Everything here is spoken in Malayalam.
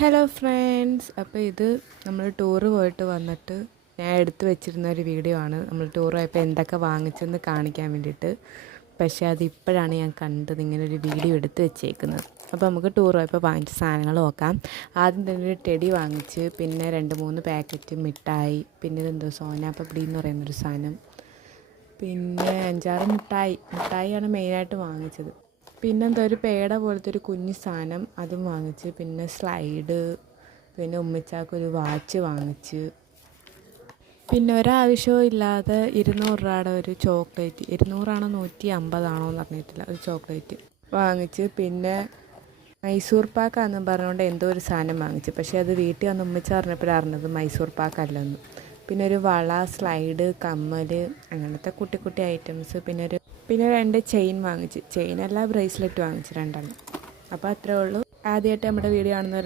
ഹലോ ഫ്രണ്ട്സ്, അപ്പോൾ ഇത് നമ്മൾ ടൂറ് പോയിട്ട് വന്നിട്ട് ഞാൻ എടുത്തു വെച്ചിരുന്ന ഒരു വീഡിയോ ആണ്. നമ്മൾ ടൂർ പോയപ്പോൾ എന്തൊക്കെ വാങ്ങിച്ചെന്ന് കാണിക്കാൻ വേണ്ടിയിട്ട്. പക്ഷേ അതിപ്പോഴാണ് ഞാൻ കണ്ടത് ഇങ്ങനൊരു വീഡിയോ എടുത്ത് വെച്ചേക്കുന്നത്. അപ്പോൾ നമുക്ക് ടൂർ പോയപ്പോൾ വാങ്ങിച്ച സാധനങ്ങൾ നോക്കാം. ആദ്യം തന്നെ ഒരു ടെഡി വാങ്ങിച്ച്, പിന്നെ 2-3 പാക്കറ്റ് മിഠായി, പിന്നെ ഇതെന്തോ സോനാപ്പപ്പടി എന്ന് പറയുന്നൊരു സാധനം, പിന്നെ 5-6 മിഠായിയാണ് മെയിനായിട്ട് വാങ്ങിച്ചത്. പിന്നെന്താ ഒരു പേട പോലത്തെ ഒരു കുഞ്ഞു സാധനം അതും വാങ്ങിച്ച്, പിന്നെ സ്ലൈഡ്, പിന്നെ ഉമ്മച്ചാക്കൊരു വാച്ച് വാങ്ങിച്ച്, പിന്നെ ഒരാവശ്യവും ഇല്ലാതെ 200 രൂപയുടെ ഒരു ചോക്ലേറ്റ്, 200 150 എന്ന് അറിഞ്ഞിട്ടില്ല, ഒരു ചോക്ലേറ്റ് വാങ്ങിച്ച്. പിന്നെ മൈസൂർ പാക്കാണെന്ന് പറഞ്ഞുകൊണ്ട് എന്തോ ഒരു സാധനം വാങ്ങിച്ചു. പക്ഷേ അത് വീട്ടിൽ വന്ന് ഉമ്മച്ച പറഞ്ഞപ്പോഴാണ് അറിഞ്ഞത് മൈസൂർ പാക്കല്ലെന്ന്. പിന്നെ ഒരു വള, സ്ലൈഡ്, കമ്മൽ, അങ്ങനത്തെ കുട്ടി കുട്ടി ഐറ്റംസ്. പിന്നെ 2 ചെയിൻ വാങ്ങിച്ച്, ചെയിനല്ല ബ്രേസ്ലെറ്റ് വാങ്ങിച്ച് 2 എണ്ണം. അപ്പോൾ അത്രേ ഉള്ളൂ. ആദ്യമായിട്ട് നമ്മുടെ വീഡിയോ കാണുന്നവർ